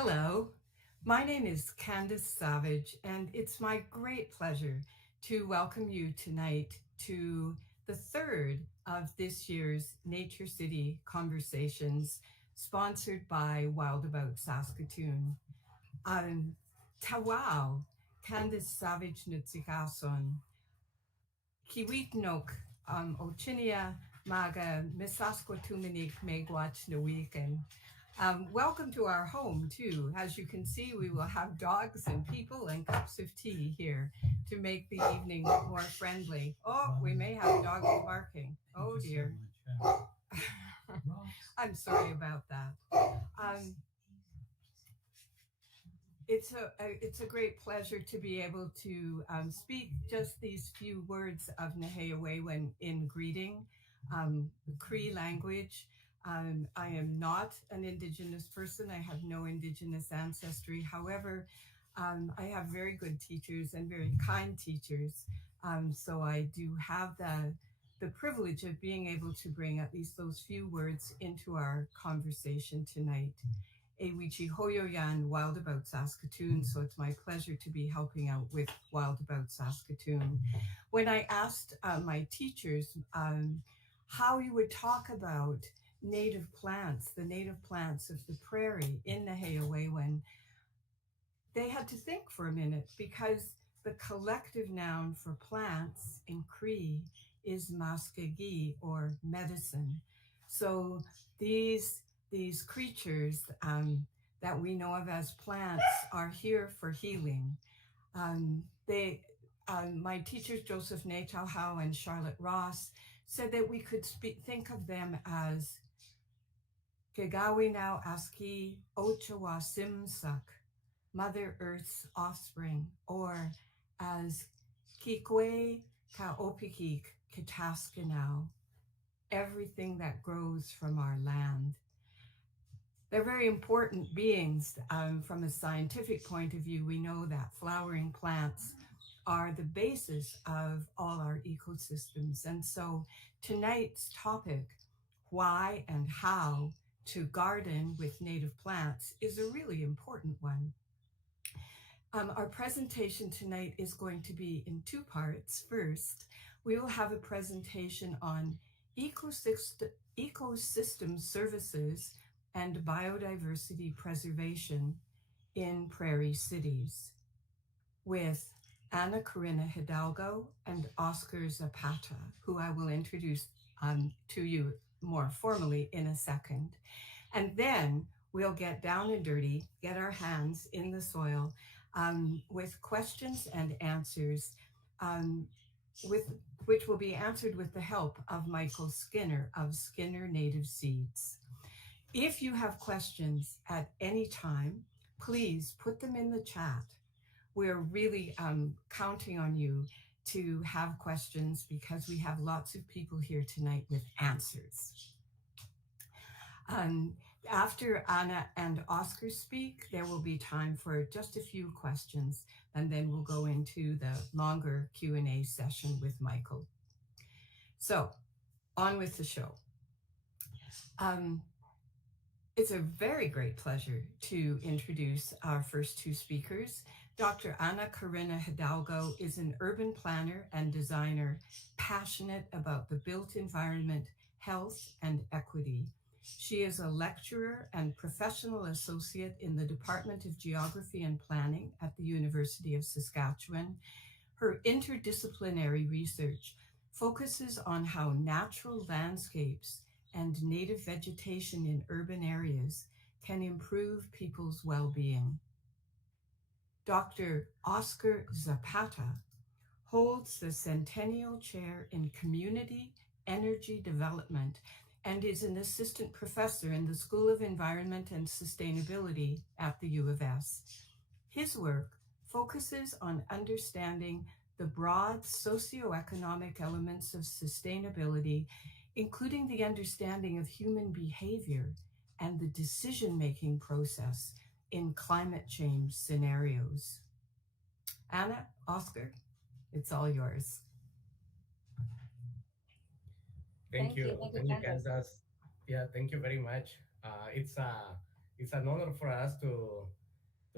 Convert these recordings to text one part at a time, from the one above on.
Hello, my name is Candace Savage, and it's my great pleasure to welcome you tonight to the third of this year's Nature City Conversations, sponsored by Wild About Saskatoon. Um, Tawau, Candace Savage Nutsikason, Kiwiknok, Ochinia, Maga, Misaskatuminik, Megwach Nawikan. Welcome to our home, too. As you can see, we will have dogs and people and cups of tea here to make the evening more friendly. Oh, we may have dogs barking. Oh, dear. I'm sorry about that. Um, it's a great pleasure to be able to speak just these few words of Neheyaway when in greeting, Cree language. I am not an Indigenous person. I have no Indigenous ancestry. However, I have very good teachers and very kind teachers. So I do have the privilege of being able to bring at least those few words into our conversation tonight. Ewichi Hoyoyan Wild About Saskatoon, so it's my pleasure to be helping out with Wild About Saskatoon. When I asked my teachers how you would talk about native plants, the native plants of the prairie in Neheyaway, they had to think for a minute because the collective noun for plants in Cree is maskagi or medicine. So these creatures that we know of as plants are here for healing. My teachers Joseph Natauhau and Charlotte Ross said that we could think of them as Kegawinau Aski Ochawa Simsak, Mother Earth's offspring, or as Kikwe Kaopikik Kitaskanau, everything that grows from our land. They're very important beings from a scientific point of view. We know that flowering plants are the basis of all our ecosystems. And so tonight's topic, why and how to garden with native plants, is a really important one. Our presentation tonight is going to be in two parts. First, we will have a presentation on ecosystem services and biodiversity preservation in prairie cities with Ana Karina Hidalgo and Oscar Zapata, who I will introduce to you more formally in a second. And then we'll get down and dirty, get our hands in the soil with questions and answers, which will be answered with the help of Michael Skinner of Skinner Native Seeds. If you have questions at any time, please put them in the chat. We're really counting on you to have questions because we have lots of people here tonight with answers. After Anna and Oscar speak, there will be time for just a few questions, and then we'll go into the longer Q&A session with Michael. So, on with the show. It's a very great pleasure to introduce our first two speakers. Dr. Ana Karina Hidalgo is an urban planner and designer passionate about the built environment, health, and equity. She is a lecturer and professional associate in the Department of Geography and Planning at the University of Saskatchewan. Her interdisciplinary research focuses on how natural landscapes and native vegetation in urban areas can improve people's well-being. Dr. Oscar Zapata holds the Centennial Chair in Community Energy Development and is an assistant professor in the School of Environment and Sustainability at the U of S. His work focuses on understanding the broad socioeconomic elements of sustainability, including the understanding of human behavior and the decision-making process in climate change scenarios. Anna, Oscar, it's all yours. Thank you, Kansas. Yeah, thank you very much. It's a It's an honor for us to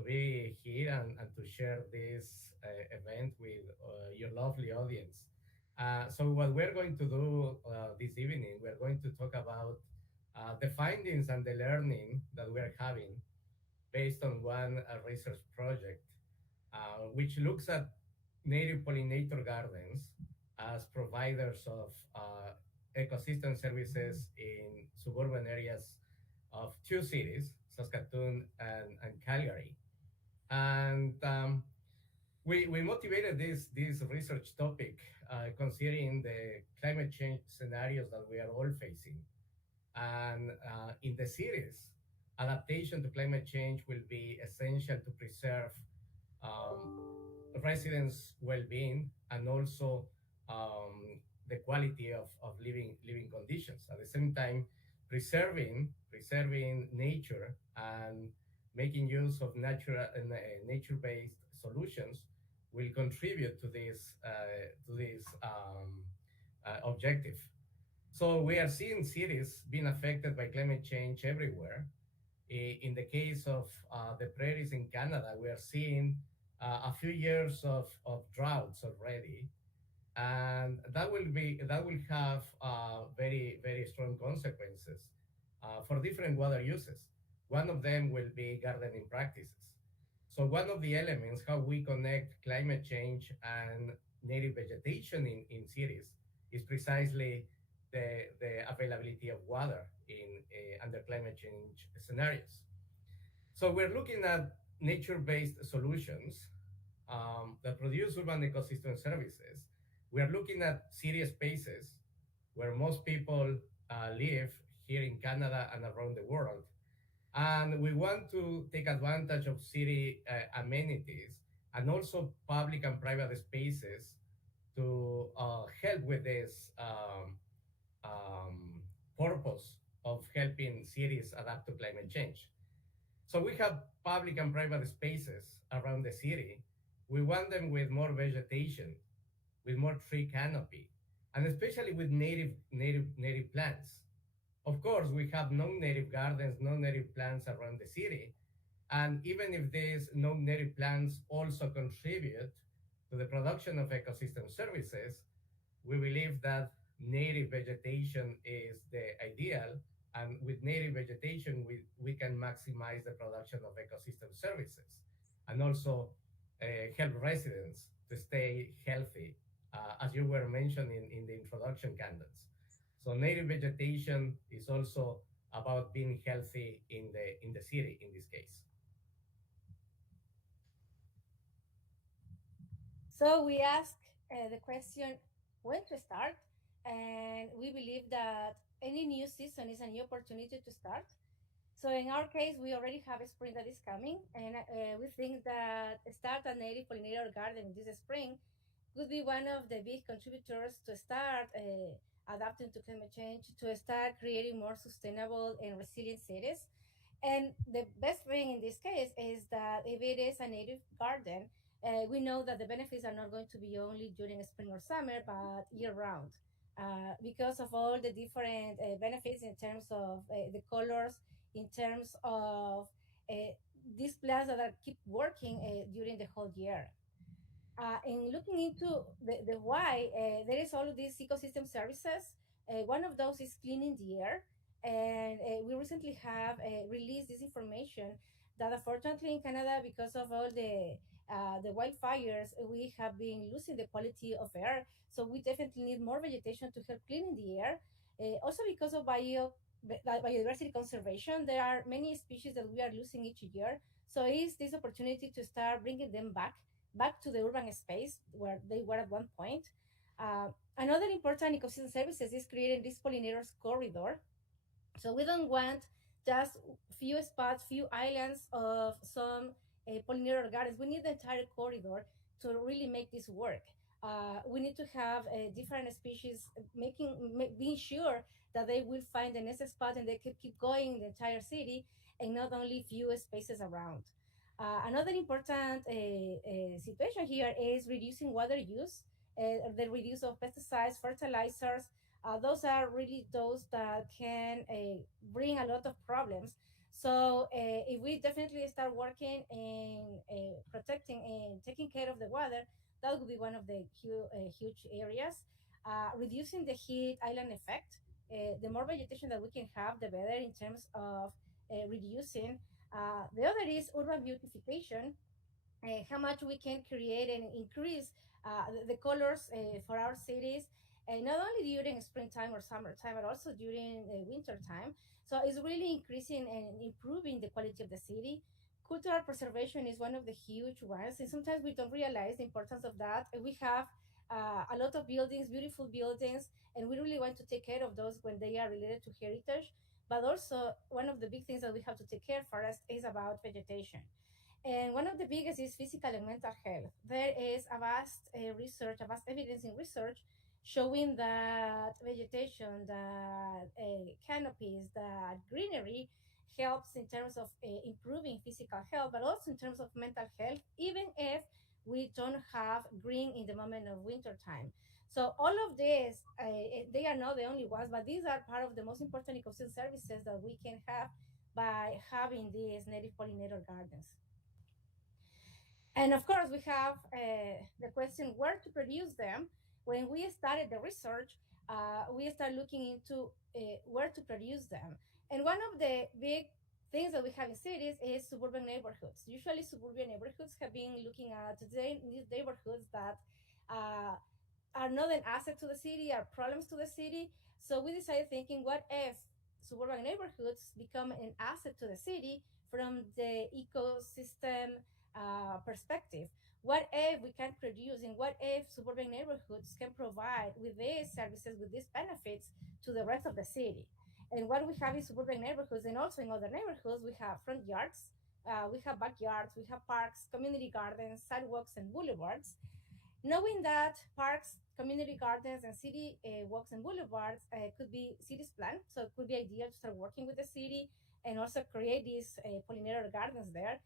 be here and to share this event with your lovely audience. So what we're going to do this evening, we're going to talk about the findings and the learning that we're having based on one research project, which looks at native pollinator gardens as providers of ecosystem services in suburban areas of two cities, Saskatoon and Calgary. And we motivated this research topic considering the climate change scenarios that we are all facing. And in the cities, adaptation to climate change will be essential to preserve residents' well-being and also the quality of living conditions. At the same time, preserving nature and making use of natural nature-based solutions will contribute to this objective. So we are seeing cities being affected by climate change everywhere. In the case of the prairies in Canada, we are seeing a few years of droughts already, and that will have very strong consequences for different water uses. One of them will be gardening practices. So one of the elements how we connect climate change and native vegetation in cities is precisely the availability of water in under climate change scenarios. So we're looking at nature-based solutions that produce urban ecosystem services. We are looking at city spaces where most people live here in Canada and around the world. And we want to take advantage of city amenities and also public and private spaces to help with this purpose of helping cities adapt to climate change. So we have public and private spaces around the city. We want them with more vegetation, with more tree canopy, and especially with native plants. Of course, we have non-native gardens, non-native plants around the city, and even if these non-native plants also contribute to the production of ecosystem services, we believe that native vegetation is the ideal, and with native vegetation, we can maximize the production of ecosystem services and also help residents to stay healthy, as you were mentioning in the introduction, Candace. So native vegetation is also about being healthy in the city in this case. So we ask the question when to start, and we believe that any new season is a new opportunity to start. So in our case, we already have a spring that is coming, and we think that start a native pollinator garden this spring could be one of the big contributors to start adapting to climate change, to start creating more sustainable and resilient cities. And the best thing in this case is that if it is a native garden, we know that the benefits are not going to be only during spring or summer, but year round. Because of all the different benefits in terms of the colors, in terms of uh, these plants that are keep working during the whole year. In looking into the why, there is all of these ecosystem services. One of those is cleaning the air. And we recently have released this information that unfortunately in Canada, because of all the wildfires, we have been losing the quality of air. So we definitely need more vegetation to help cleaning the air. Also because of biodiversity conservation, there are many species that we are losing each year. So it is this opportunity to start bringing them back to the urban space where they were at one point. Another important ecosystem services is creating this pollinators corridor. So we don't want just few spots, few islands of some pollinator gardens. We need the entire corridor to really make this work. We need to have different species, being sure that they will find the next spot and they can keep going in the entire city and not only few spaces around. Another important situation here is reducing water use, the reduce of pesticides, fertilizers. Those are really those that can bring a lot of problems. So if we definitely start working in protecting and taking care of the water, that would be one of the huge areas. Reducing the heat island effect. The more vegetation that we can have, the better in terms of reducing. The other is urban beautification, how much we can create and increase the colors for our cities, and not only during springtime or summertime, but also during winter time. So it's really increasing and improving the quality of the city. Cultural preservation is one of the huge ones, and sometimes we don't realize the importance of that. And we have a lot of buildings, beautiful buildings, and we really want to take care of those when they are related to heritage. But also, one of the big things that we have to take care for us is about vegetation, and one of the biggest is physical and mental health. There is a vast research, a vast evidence in research showing that vegetation, that canopies, that greenery helps in terms of improving physical health, but also in terms of mental health, even if we don't have green in the moment of winter time. So all of this, they are not the only ones, but these are part of the most important ecosystem services that we can have by having these native pollinator gardens. And of course, we have the question where to produce them. When we started the research, we started looking into where to produce them. And one of the big things that we have in cities is suburban neighborhoods. Usually, suburban neighborhoods have been looking at these neighborhoods that uh, are not an asset to the city, are problems to the city. So we decided thinking, what if suburban neighborhoods become an asset to the city from the ecosystem perspective? What if we can produce, and what if suburban neighborhoods can provide with these services, with these benefits to the rest of the city? And what we have in suburban neighborhoods and also in other neighborhoods, we have front yards, we have backyards, we have parks, community gardens, sidewalks, and boulevards. Knowing that parks, community gardens, and city walks and boulevards could be cities plan, so it could be ideal to start working with the city and also create these pollinator gardens there.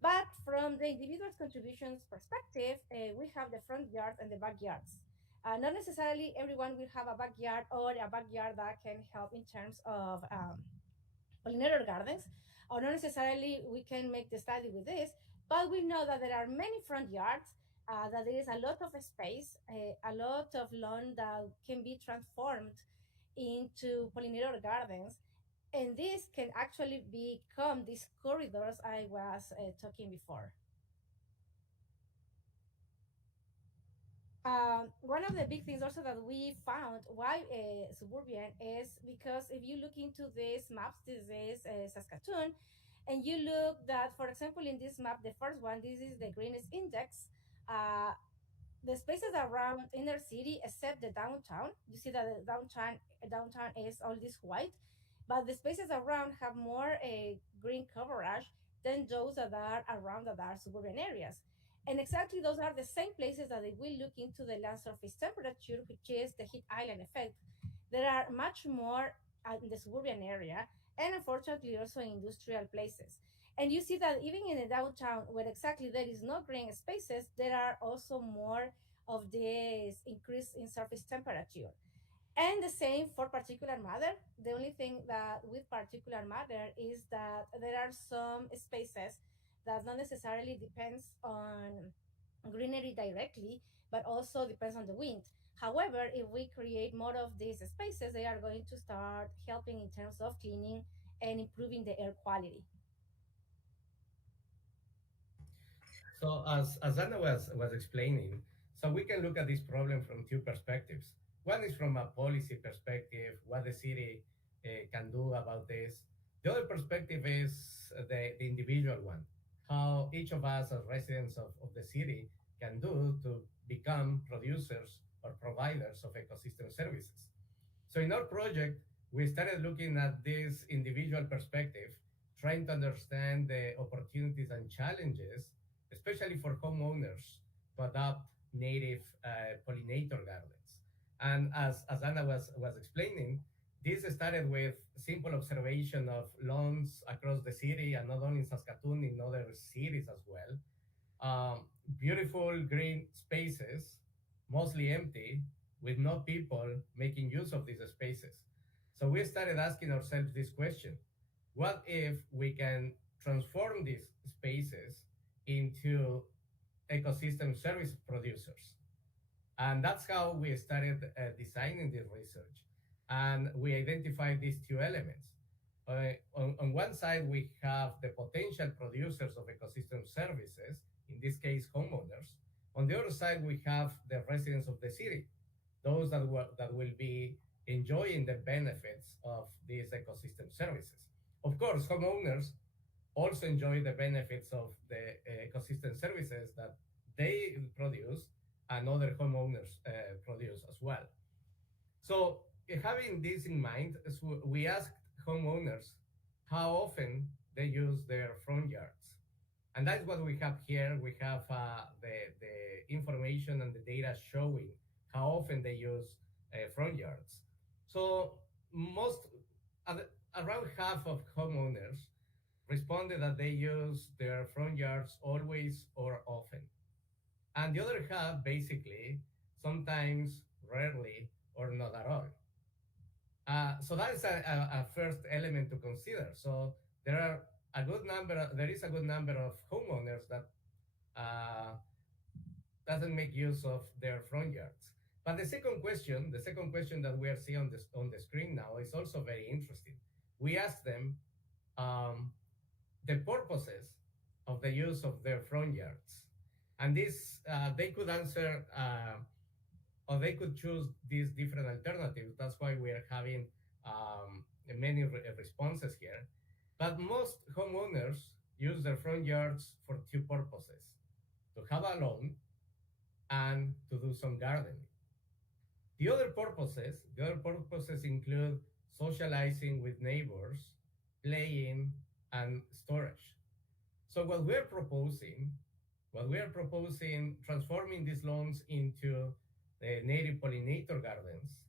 But from the individual's contributions perspective, we have the front yard and the backyards. Not necessarily everyone will have a backyard or a backyard that can help in terms of pollinator gardens, or not necessarily we can make the study with this, but we know that there are many front yards, that there is a lot of space, a lot of lawn that can be transformed into pollinator gardens. And this can actually become these corridors I was talking before. One of the big things also that we found why suburban is because if you look into these maps, this is Saskatchewan, and you look that, for example, in this map, the first one, this is the greenness index. Uh, the spaces around inner city, except the downtown, you see that the downtown is all this white, but the spaces around have more green coverage than those that are around that are suburban areas. And exactly those are the same places that if we look into the land surface temperature, which is the heat island effect, there are much more in the suburban area, and unfortunately also in industrial places. And you see that even in the downtown, where exactly there is no green spaces, there are also more of this increase in surface temperature. And the same for particular matter. The only thing that with particular matter is that there are some spaces that not necessarily depends on greenery directly, but also depends on the wind. However, if we create more of these spaces, they are going to start helping in terms of cleaning and improving the air quality. So as Anna was explaining, so we can look at this problem from two perspectives. One is from a policy perspective, what the city can do about this. The other perspective is the individual one, how each of us as residents of the city can do to become producers or providers of ecosystem services. So in our project, we started looking at this individual perspective, trying to understand the opportunities and challenges, especially for homeowners, to adopt native pollinator gardens. And as Anna was explaining, this started with simple observation of lawns across the city, and not only in Saskatoon, in other cities as well. Beautiful green spaces, mostly empty, with no people making use of these spaces. So we started asking ourselves this question: What if we can transform these spaces into ecosystem service producers? And that's how we started designing this research. And we identified these two elements. On one side, we have the potential producers of ecosystem services, in this case, homeowners. On the other side, we have the residents of the city, those that will be enjoying the benefits of these ecosystem services. Of course, homeowners also enjoy the benefits of the ecosystem services that they produce and other homeowners produce as well. So, having this in mind, we asked homeowners how often they use their front yards. And that's what we have here. We have the information and the data showing how often they use front yards. So, most, around half of homeowners responded that they use their front yards always or often. And the other half, basically, sometimes, rarely, or not at all. So that is a first element to consider. So there is a good number of homeowners that uh, doesn't make use of their front yards. But the second question that we are seeing on the screen now is also very interesting. We asked them um, the purposes of the use of their front yards. And this, they could answer, or they could choose these different alternatives. That's why we are having many responses here. But most homeowners use their front yards for two purposes: to have a lawn and to do some gardening. The other purposes include socializing with neighbors, playing, and storage. So what we are proposing, transforming these lawns into native pollinator gardens,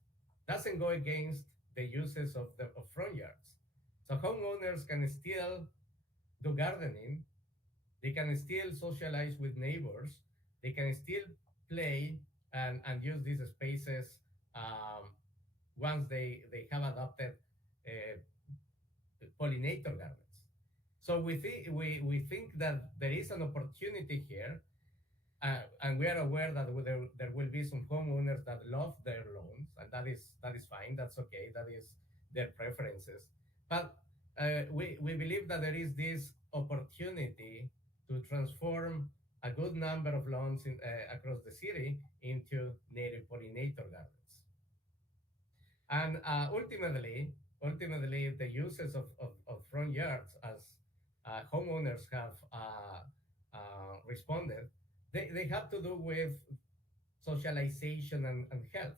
doesn't go against the uses of front yards. So homeowners can still do gardening, they can still socialize with neighbors, they can still play and use these spaces um, once they have adopted uh, pollinator gardens. So we think that there is an opportunity here, and we are aware that there will be some homeowners that love their loans, and that is fine. That's okay. That is their preferences. But we believe that there is this opportunity to transform a good number of loans across the city into native pollinator gardens. And ultimately, the uses of front yards, as homeowners have responded, they have to do with socialization and health.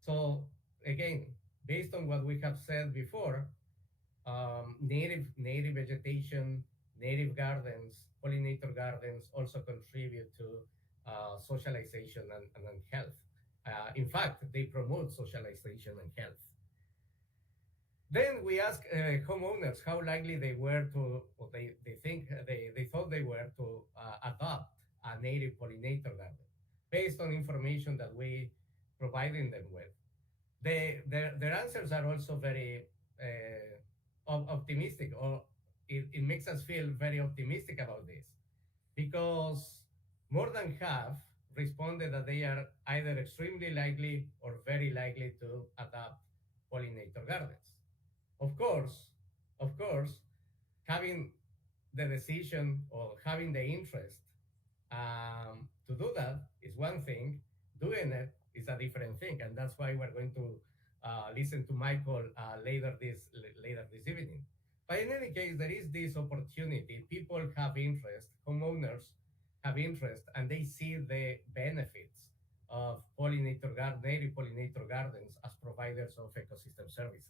So again, based on what we have said before, native vegetation, native gardens, pollinator gardens also contribute to socialization and health. In fact, they promote socialization and health. Then we ask homeowners how likely they were to, or they thought they were to adopt a native pollinator garden based on information that we providing them with. Their answers are also very optimistic, or it makes us feel very optimistic about this, because more than half responded that they are either extremely likely or very likely to adopt pollinator gardens. Of course, of course, having the decision or having the interest to do that is one thing. Doing it is a different thing, and that's why we're going to listen to Michael later this evening. But in any case, there is this opportunity. People have interest. Homeowners have interest, and they see the benefits of native pollinator gardens as providers of ecosystem services.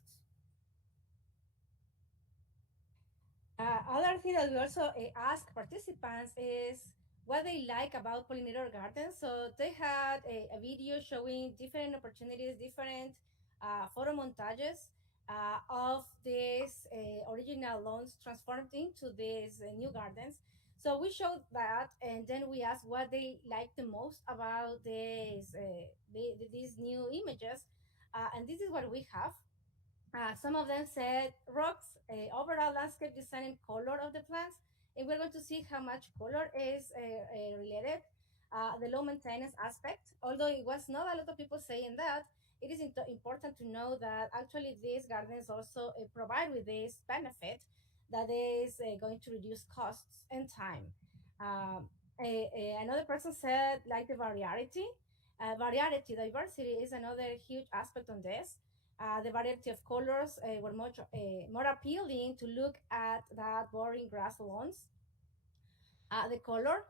Other thing that we also ask participants is what they like about pollinator gardens. So they had a video showing different opportunities, different photo montages of these original lawns transformed into these new gardens. So we showed that, and then we asked what they like the most about these new images, and this is what we have. Some of them said rocks, overall landscape design and color of the plants. And we're going to see how much color is related. The low maintenance aspect, although it was not a lot of people saying that, it is important to know that actually these gardens also provide with this benefit that is going to reduce costs and time. Another person said like the variety. Diversity is another huge aspect on this. The variety of colors were much more appealing to look at that boring grass lawns. The color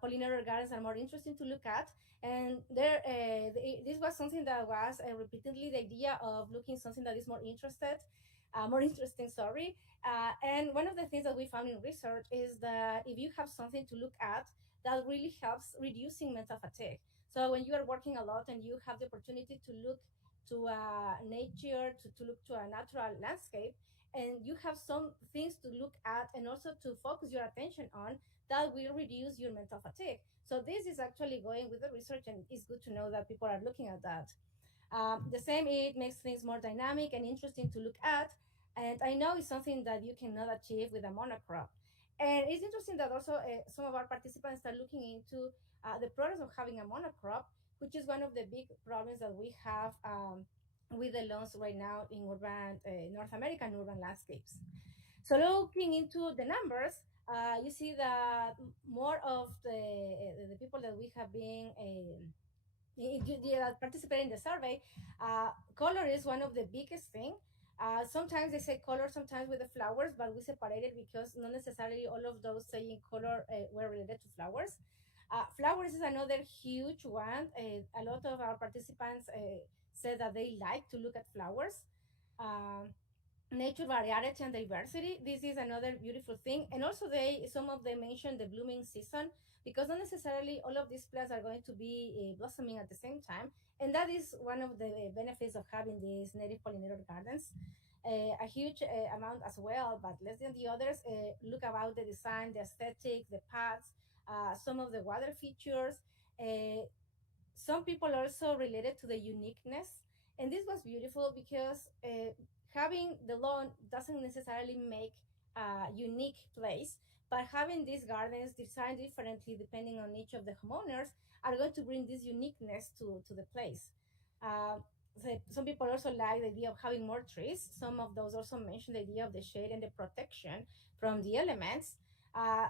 pollinator gardens are more interesting to look at, and this was something that was repeatedly the idea of looking something that is more interesting, sorry. And one of the things that we found in research is that if you have something to look at, that really helps reducing mental fatigue. So when you are working a lot and you have the opportunity to look to nature, to look to a natural landscape, and you have some things to look at and also to focus your attention on, that will reduce your mental fatigue. So this is actually going with the research, and it's good to know that people are looking at that. The same, it makes things more dynamic and interesting to look at. And I know it's something that you cannot achieve with a monocrop. And it's interesting that also some of our participants are looking into the progress of having a monocrop, which is one of the big problems that we have with the lawns right now in urban North American urban landscapes. So looking into the numbers, you see that more of the people that we have been that participate in the survey, color is one of the biggest thing. Sometimes they say color, sometimes with the flowers, but we separated because not necessarily all of those saying color were related to flowers. Flowers is another huge one. A lot of our participants said that they like to look at flowers. Um, Nature variety and diversity, this is another beautiful thing. And also they some of them mentioned the blooming season, because not necessarily all of these plants are going to be blossoming at the same time, and that is one of the benefits of having these native pollinator gardens. A huge amount as well, but less than the others, look about the design, the aesthetic, the paths, some of the water features. Some people also related to the uniqueness, and this was beautiful because having the lawn doesn't necessarily make a unique place, but having these gardens designed differently depending on each of the homeowners are going to bring this uniqueness to the place. uh, some people also like the idea of having more trees. Some of those also mention the idea of the shade and the protection from the elements. uh,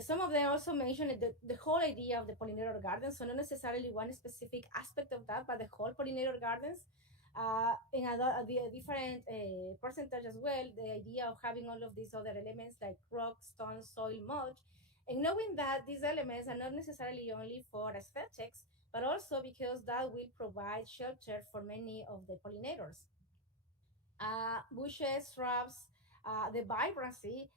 some of them also mentioned the whole idea of the pollinator gardens, so not necessarily one specific aspect of that, but the whole pollinator gardens. In a different percentage as well, the idea of having all of these other elements like rock, stone, soil, mulch, and knowing that these elements are not necessarily only for aesthetics, but also because that will provide shelter for many of the pollinators. Bushes, shrubs, the vibrancy.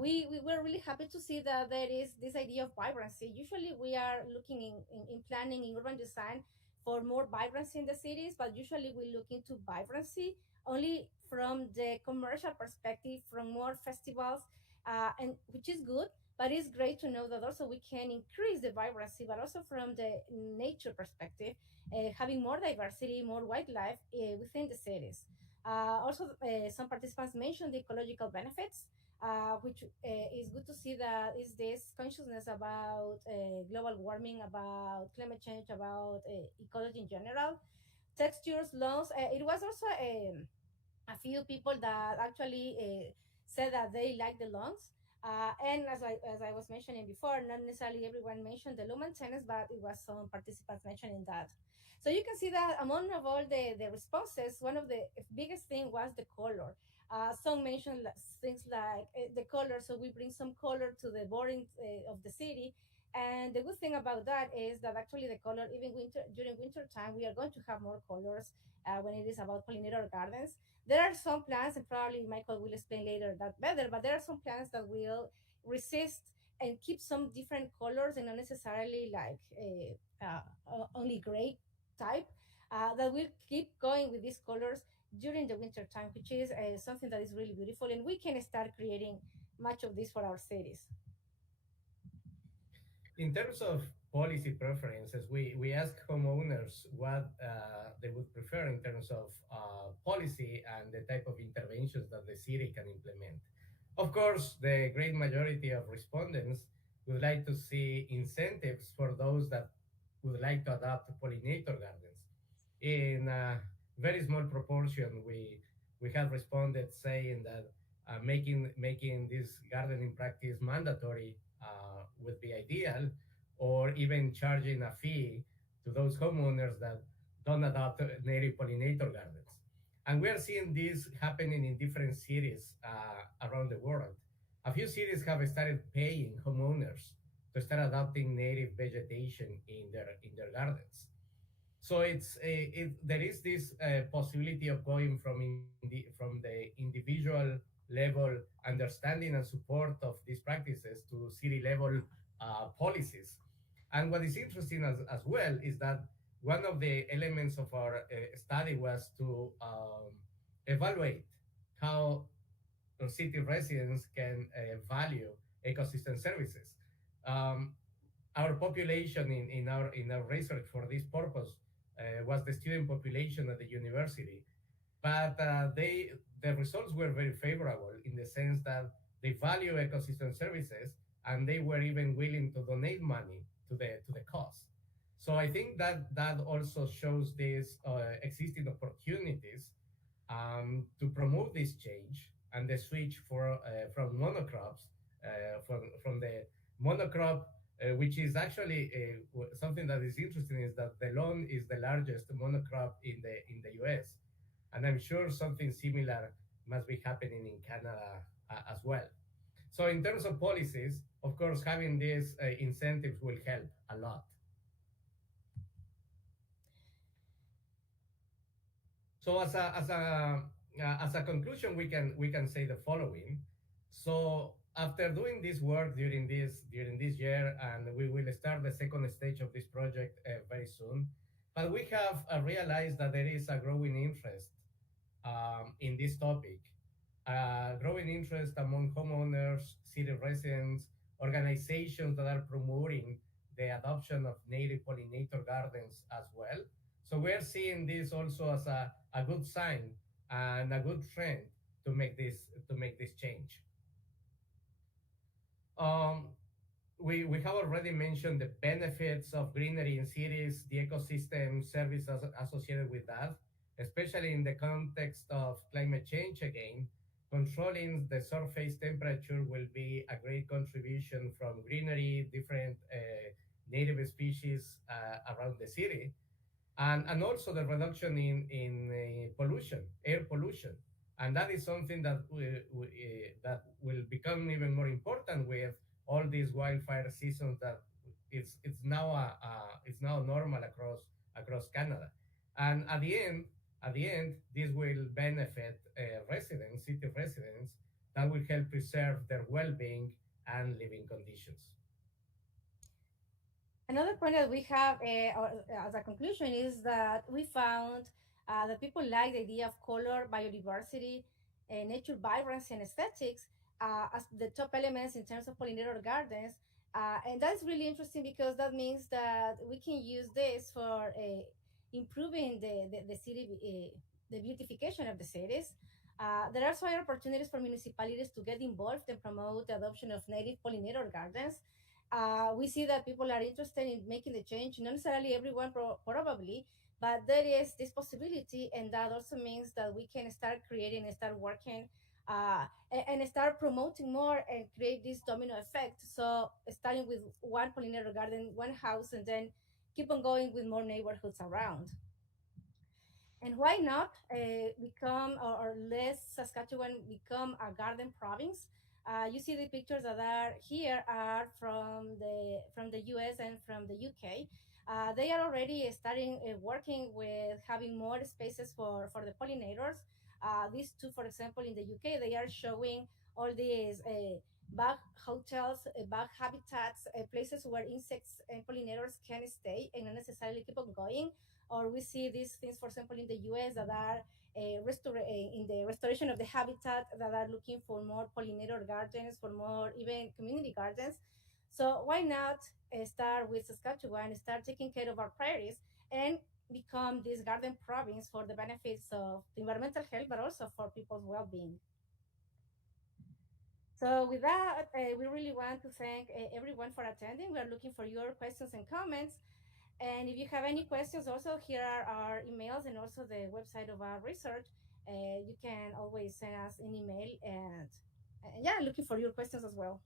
We were really happy to see that there is this idea of vibrancy. Usually, we are looking in planning, in urban design, for more vibrancy in the cities, but usually we look into vibrancy only from the commercial perspective, from more festivals, and which is good. But it's great to know that also we can increase the vibrancy, but also from the nature perspective, having more diversity, more wildlife within the cities. Also, some participants mentioned the ecological benefits, which is good to see that is this consciousness about global warming, about climate change, about ecology in general. Textures, lawns. It was also a few people that actually said that they like the lawns. And as I was mentioning before, not necessarily everyone mentioned the low maintenance, but it was some participants mentioning that. So you can see that among of all the responses, one of the biggest thing was the color. Some mentioned things like the color, so we bring some color to the boring of the city. And the good thing about that is that actually the color, even during winter time, we are going to have more colors when it is about pollinator gardens. There are some plants, and probably Michael will explain later that better, but there are some plants that will resist and keep some different colors and not necessarily like only gray type, that will keep going with these colors during the winter time, which is something that is really beautiful. And we can start creating much of this for our cities. In terms of policy preferences. We ask homeowners what they would prefer in terms of policy and the type of interventions that the city can implement. Of course, the great majority of respondents would like to see incentives for those that would like to adopt pollinator gardens. In a very small proportion, we have responded saying that making this gardening practice mandatory would be ideal, or even charging a fee to those homeowners that don't adopt native pollinator gardens. And we are seeing this happening in different cities around the world. A few cities have started paying homeowners to start adopting native vegetation in their gardens. So there is this possibility of going from the individual level understanding and support of these practices to city level policies. And what is interesting as well is that one of the elements of our study was to evaluate how city residents can value ecosystem services. Um, our population in our research for this purpose was the student population at the university, but the results were very favorable in the sense that they value ecosystem services and they were even willing to donate money to the cause. So I think that that also shows these existing opportunities to promote this change and the switch from monocrops from the monocrop, which is actually something that is interesting, is that the lawn is the largest monocrop in the U.S., and I'm sure something similar must be happening in Canada as well. So in terms of policies, of course, having these incentives will help a lot. So as a conclusion, we can say the following. So after doing this work during this year, and we will start the second stage of this project very soon, but we have realized that there is a growing interest in this topic, growing interest among homeowners, city residents, organizations that are promoting the adoption of native pollinator gardens as well. So we're seeing this also as a good sign and a good trend to make this change. Um, we have already mentioned the benefits of greenery in cities, the ecosystem services associated with that, especially in the context of climate change again. Controlling the surface temperature will be a great contribution from greenery, different native species around the city, and also the reduction in pollution, air pollution. And that is something that that will become even more important with all these wildfire seasons that it's now normal across Canada. And at the end, this will benefit residents, city residents, that will help preserve their well-being and living conditions. Another point that we have as a conclusion is that we found that people like the idea of color, biodiversity, nature vibrancy, and aesthetics as the top elements in terms of pollinator gardens. And that's really interesting because that means that we can use this for improving the city, the beautification of the cities. There are also opportunities for municipalities to get involved and promote the adoption of native pollinator gardens. We see that people are interested in making the change. Not necessarily everyone, probably, but there is this possibility, and that also means that we can start creating and start working and start promoting more and create this domino effect. So, starting with one pollinator garden, one house, and then keep on going with more neighborhoods around. And why not become or let Saskatchewan become a garden province? You see the pictures that are here are from the US and from the UK. They are already starting working with having more spaces for the pollinators. These two, for example, in the UK, they are showing all these bug hotels, bug habitats, places where insects and pollinators can stay and not necessarily keep on going. Or we see these things, for example, in the US that are in the restoration of the habitat, that are looking for more pollinator gardens, for more even community gardens. So why not start with Saskatchewan, start taking care of our prairies, and become this garden province for the benefits of the environmental health, but also for people's well-being. So with that, we really want to thank everyone for attending. We are looking for your questions and comments. And if you have any questions, also here are our emails and also the website of our research. You can always send us an email, and yeah, looking for your questions as well.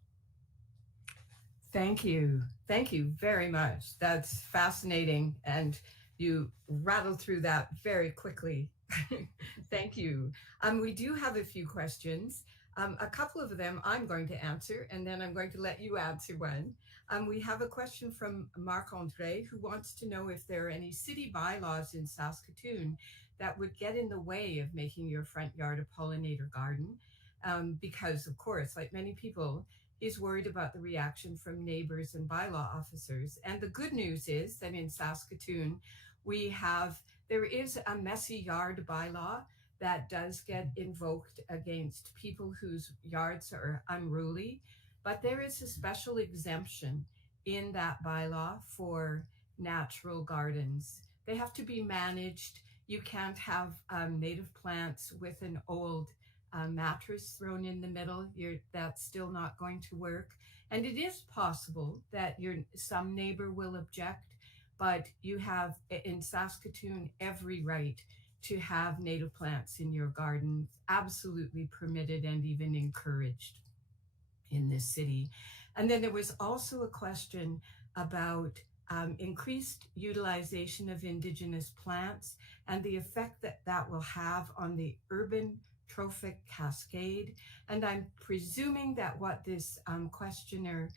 Thank you. Thank you very much. That's fascinating. And you rattled through that very quickly. Thank you. We do have a few questions. A couple of them I'm going to answer, and then I'm going to let you answer one. We have a question from Marc Andre, who wants to know if there are any city bylaws in Saskatoon that would get in the way of making your front yard a pollinator garden. Because, of course, like many people, is worried about the reaction from neighbors and bylaw officers. And the good news is that in Saskatoon, there is a messy yard bylaw that does get invoked against people whose yards are unruly. But there is a special exemption in that bylaw for natural gardens. They have to be managed. You can't have native plants with an old mattress thrown in the middle. That's still not going to work. And it is possible that some neighbor will object, but you have in Saskatoon every right to have native plants in your garden, absolutely permitted and even encouraged in this city. And then there was also a question about increased utilization of indigenous plants and the effect that that will have on the urban trophic cascade. And I'm presuming that what this questioner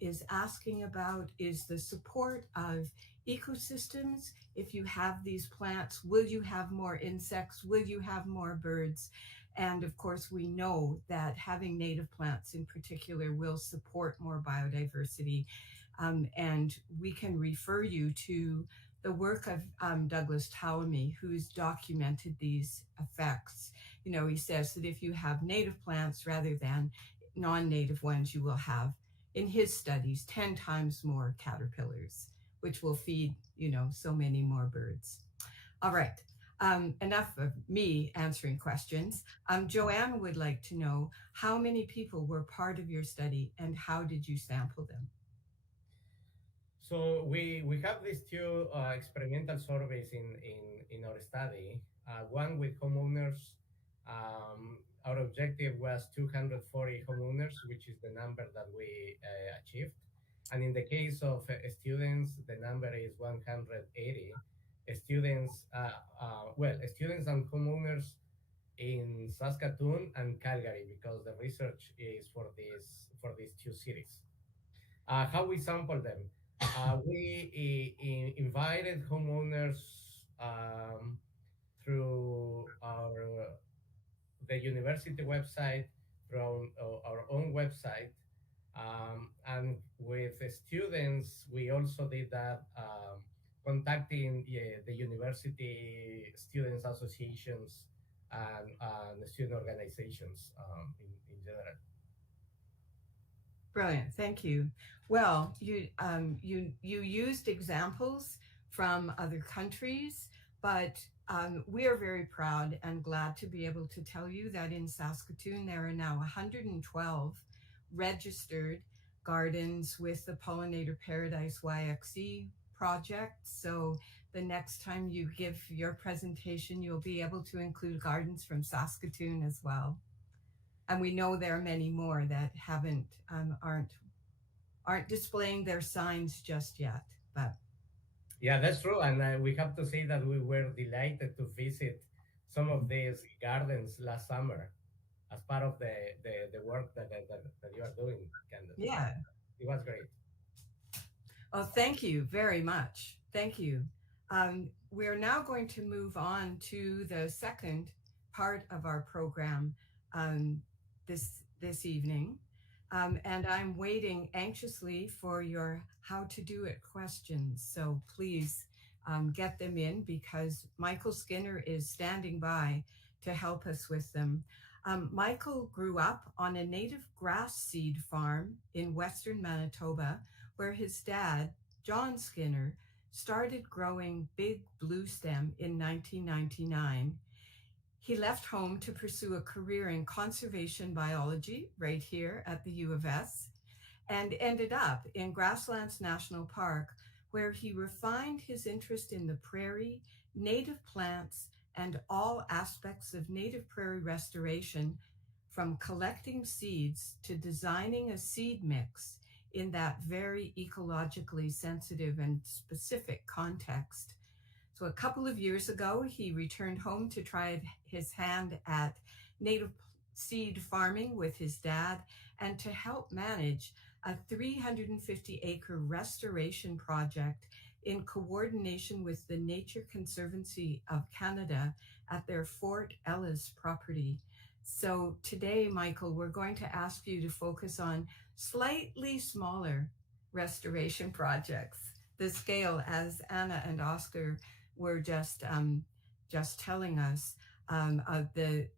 is asking about is the support of ecosystems. If you have these plants, will you have more insects? Will you have more birds? And of course, we know that having native plants in particular will support more biodiversity. And we can refer you to the work of Douglas Towamy, who's documented these effects. He says that if you have native plants rather than non-native ones, you will have, in his studies, 10 times more caterpillars, which will feed, so many more birds. All right. Enough of me answering questions. Joanne would like to know how many people were part of your study and how did you sample them? So we have these two experimental surveys in our study. One with homeowners. Our objective was 240 homeowners, which is the number that we achieved. And in the case of students, the number is 180 students. Students and homeowners in Saskatoon and Calgary, because the research is for these two cities. How we sample them? We invited homeowners through the university website, from our own website, and with the students, we also did that, contacting the university students associations and the student organizations in general. Brilliant, thank you. Well, you used examples from other countries, but we are very proud and glad to be able to tell you that in Saskatoon there are now 112 registered gardens with the Pollinator Paradise YXE project. So the next time you give your presentation, you'll be able to include gardens from Saskatoon as well. And we know there are many more that aren't displaying their signs just yet. But yeah, that's true, and we have to say that we were delighted to visit some of these gardens last summer as part of the work that you are doing, Candace. yeah. It was great. Oh, thank you very much. Thank you. We're now going to move on to the second part of our program this evening. And I'm waiting anxiously for your how to do it questions. So please get them in because Michael Skinner is standing by to help us with them. Michael grew up on a native grass seed farm in western Manitoba, where his dad, John Skinner, started growing big blue stem in 1999. He left home to pursue a career in conservation biology right here at the U of S and ended up in Grasslands National Park, where he refined his interest in the prairie, native plants, and all aspects of native prairie restoration, from collecting seeds to designing a seed mix in that very ecologically sensitive and specific context. So a couple of years ago, he returned home to try his hand at native seed farming with his dad and to help manage a 350-acre restoration project in coordination with the Nature Conservancy of Canada at their Fort Ellis property. So today, Michael, we're going to ask you to focus on slightly smaller restoration projects. The scale, as Anna and Oscar were just telling us, of the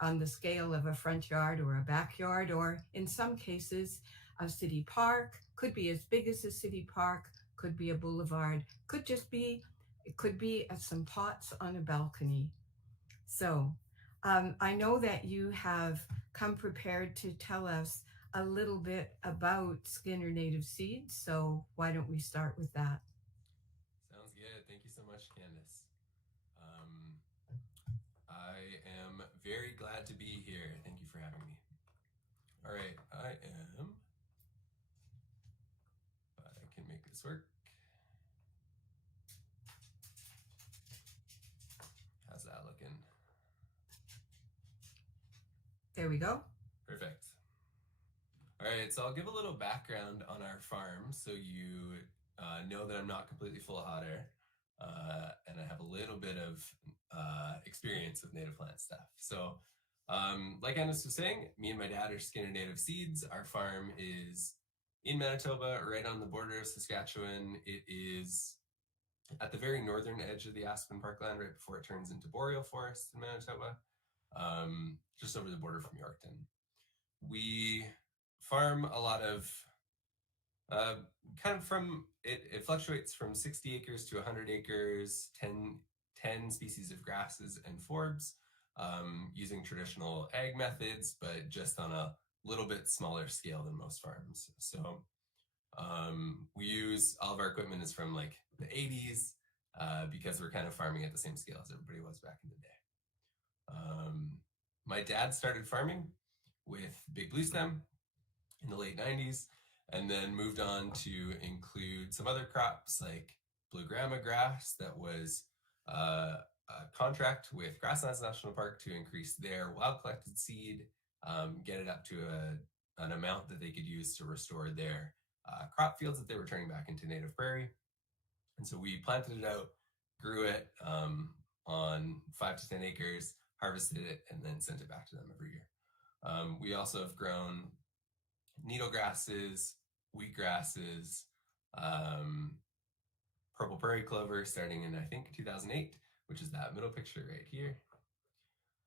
on the scale of a front yard or a backyard, or in some cases, a city park. Could be as big as a city park, could be a boulevard, could just be, it could be some pots on a balcony. So I know that you have come prepared to tell us a little bit about Skinner Native Seeds. So why don't we start with that? Sounds good. Thank you so much, Candace. I am very glad to be here. Thank you for having me. All right, I am. I can make this work. How's that looking? There we go. Perfect. All right, so I'll give a little background on our farm so you know that I'm not completely full of hot air, and I have a little bit of experience with native plant stuff. So, like Candace was saying, me and my dad are Skinner Native Seeds. Our farm is in Manitoba, right on the border of Saskatchewan. It is at the very northern edge of the Aspen Parkland, right before it turns into boreal forest in Manitoba, just over the border from Yorkton. We farm a lot of kind of from it fluctuates from 60 acres to 100 acres, 10 species of grasses and forbs, using traditional ag methods, but just on a little bit smaller scale than most farms. So we use, all of our equipment is from like the 80s, because we're kind of farming at the same scale as everybody was back in the day. My dad started farming with Big Blue Stem in the late 90s, and then moved on to include some other crops like blue grama grass that was a contract with Grasslands National Park to increase their wild collected seed, get it up to an amount that they could use to restore their crop fields that they were turning back into native prairie. And so we planted it out, grew it on 5 to 10 acres, harvested it, and then sent it back to them every year. We also have grown needle grasses, wheatgrasses, purple prairie clover starting in, I think, 2008, which is that middle picture right here.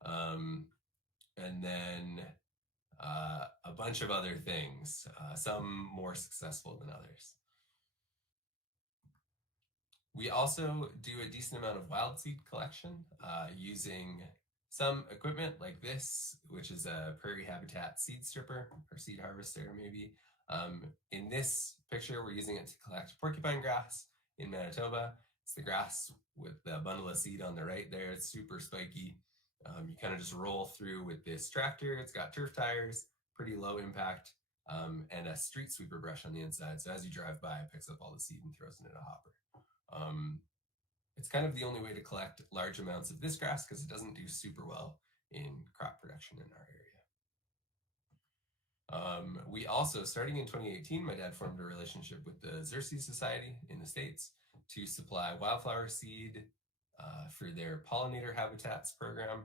And then a bunch of other things, some more successful than others. We also do a decent amount of wild seed collection using some equipment like this, which is a prairie habitat seed stripper or seed harvester maybe. In this picture, we're using it to collect porcupine grass in Manitoba. It's the grass with the bundle of seed on the right there. It's super spiky. You kind of just roll through with this tractor. It's got turf tires, pretty low impact, and a street sweeper brush on the inside. So as you drive by, it picks up all the seed and throws it in a hopper. It's kind of the only way to collect large amounts of this grass because it doesn't do super well in crop production in our area. We also, starting in 2018, my dad formed a relationship with the Xerces Society in the States to supply wildflower seed for their pollinator habitats program,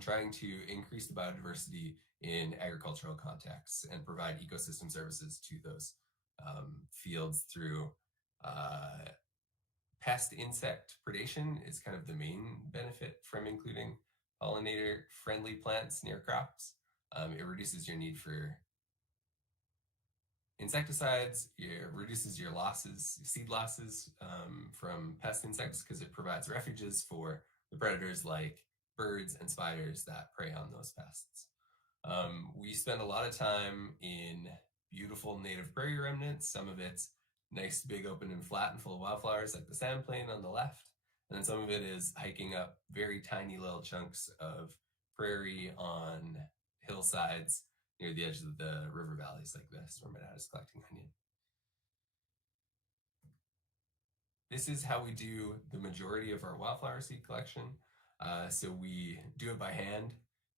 trying to increase the biodiversity in agricultural contexts and provide ecosystem services to those fields through pest insect predation is kind of the main benefit from including pollinator-friendly plants near crops. It reduces your need for insecticides. It reduces your losses, seed losses from pest insects, because it provides refuges for the predators like birds and spiders that prey on those pests. We spend a lot of time in beautiful native prairie remnants. Some of it's nice, big, open, and flat and full of wildflowers, like the sand plain on the left. And then some of it is hiking up very tiny little chunks of prairie on hillsides near the edge of the river valleys like this, where my dad is collecting onion. This is how we do the majority of our wildflower seed collection. So we do it by hand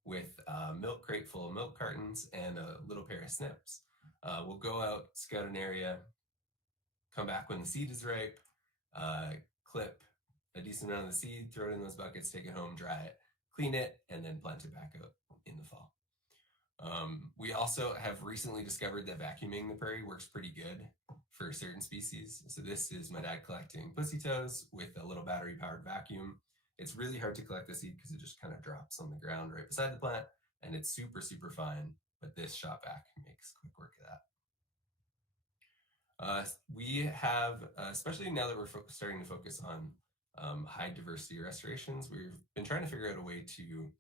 with a milk crate full of milk cartons and a little pair of snips. We'll go out, scout an area, come back when the seed is ripe, clip a decent amount of the seed, throw it in those buckets, take it home, dry it, clean it, and then plant it back out in the fall. We also have recently discovered that vacuuming the prairie works pretty good for certain species. So this is my dad collecting pussy toes with a little battery-powered vacuum. It's really hard to collect the seed because it just kind of drops on the ground right beside the plant, and it's super, super fine, but this shop vac makes quick work of that. We have, especially now that we're starting to focus on high diversity restorations, we've been trying to figure out a way to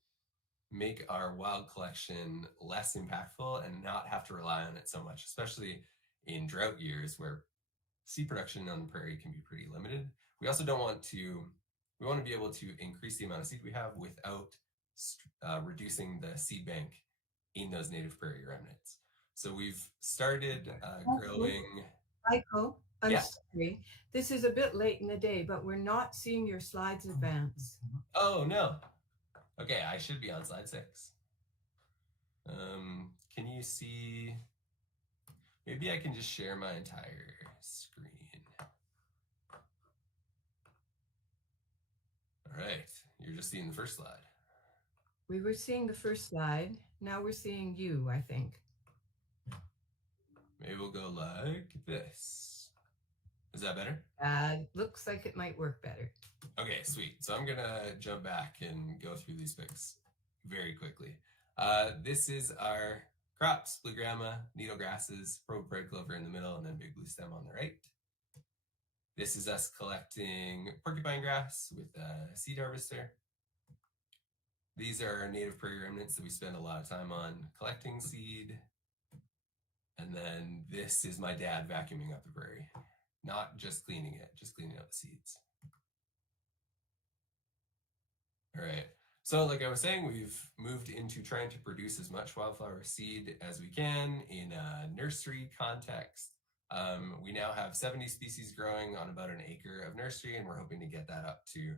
make our wild collection less impactful and not have to rely on it so much, especially in drought years where seed production on the prairie can be pretty limited. We also don't want to, we want to be able to increase the amount of seed we have without reducing the seed bank in those native prairie remnants. So we've started growing. Michael, I'm sorry. This is a bit late in the day, but we're not seeing your slides advance. Oh, no. Okay, I should be on slide 6. Can you see? Maybe I can just share my entire screen. All right, you're just seeing the first slide. We were seeing the first slide. Now we're seeing you, I think. Maybe we'll go like this. Is that better? Looks like it might work better. Okay, sweet. So I'm gonna jump back and go through these pics very quickly. This is our crops: blue grama, needle grasses, purple prairie clover in the middle, and then big blue stem on the right. This is us collecting porcupine grass with a seed harvester. These are our native prairie remnants that we spend a lot of time on collecting seed. And then this is my dad vacuuming up the prairie. Not just cleaning it, just cleaning up the seeds. All right. So like I was saying, we've moved into trying to produce as much wildflower seed as we can in a nursery context. We now have 70 species growing on about an acre of nursery, and we're hoping to get that up to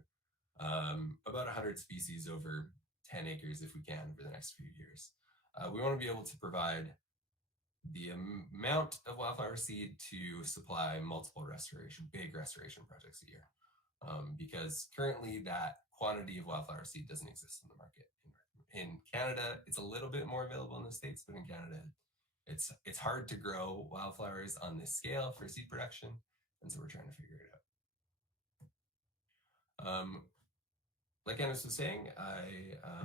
about 100 species over 10 acres if we can over the next few years. We want to be able to provide the amount of wildflower seed to supply multiple big restoration projects a year. Because currently that quantity of wildflower seed doesn't exist in the market. In Canada, it's a little bit more available in the States, but in Canada, it's hard to grow wildflowers on this scale for seed production, and so we're trying to figure it out. Like Dennis was saying, I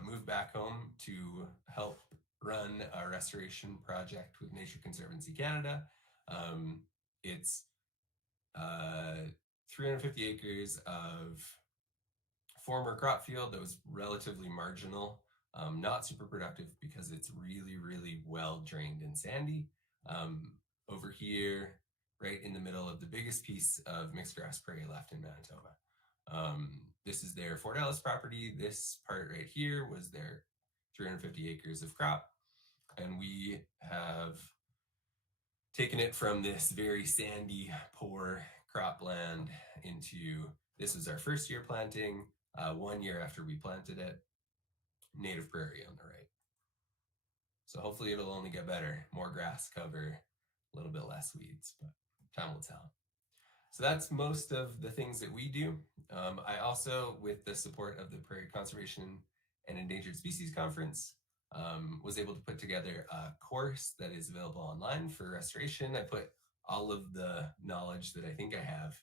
moved back home to help run a restoration project with Nature Conservancy Canada. It's 350 acres of former crop field that was relatively marginal, not super productive because it's really, really well drained and sandy. Over here, right in the middle of the biggest piece of mixed grass prairie left in Manitoba. This is their Fort Ellis property. This part right here was their 350 acres of crop. And we have taken it from this very sandy, poor cropland into, this was our first year planting, 1 year after we planted it, native prairie on the right. So hopefully it'll only get better, more grass cover, a little bit less weeds, but time will tell. So that's most of the things that we do. I also, with the support of the Prairie Conservation and Endangered Species Conference, was able to put together a course that is available online for restoration. I put all of the knowledge that I think I have